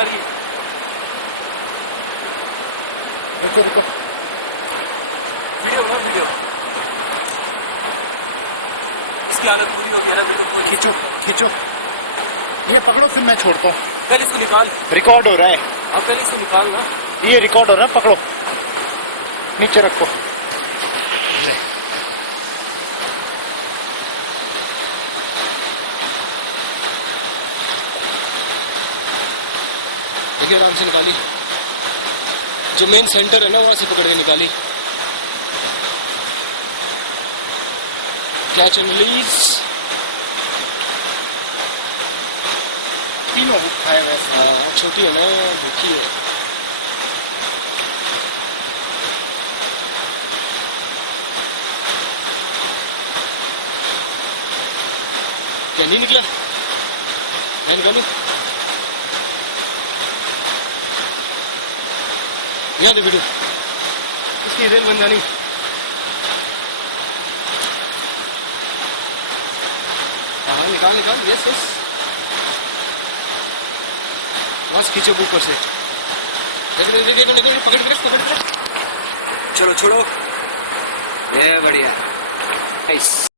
आ रही है। वीडियो बना वीडियो। इसकी हालत पूरी हो गई ना, बिल्कुल। खींचो खींचो, ये पकड़ो फिर मैं छोड़ता हूँ। पहले इसको निकाल। रिकॉर्ड हो रहा है। अब पहले इसको निकाल ना। ये रिकॉर्ड हो रहा है, पकड़ो, नीचे रखो। देखिए आराम से निकाली, जो मेन सेंटर है ना वहां से पकड़ के निकाली। Catch and release. तीनों है वैसे। हाँ छोटी है ना, भूखी है। क्या नहीं निकला? मैं निकालू? यहाँ दे वीडियो, इसकी रेल बन जानी। हाँ निकाल निकाल, यस यस, बस खींचो ऊपर से। देखो देखो देखो देखो, पकड़ पकड़ पकड़ पकड़, चलो छोड़ो, ये बढ़िया, नाइस।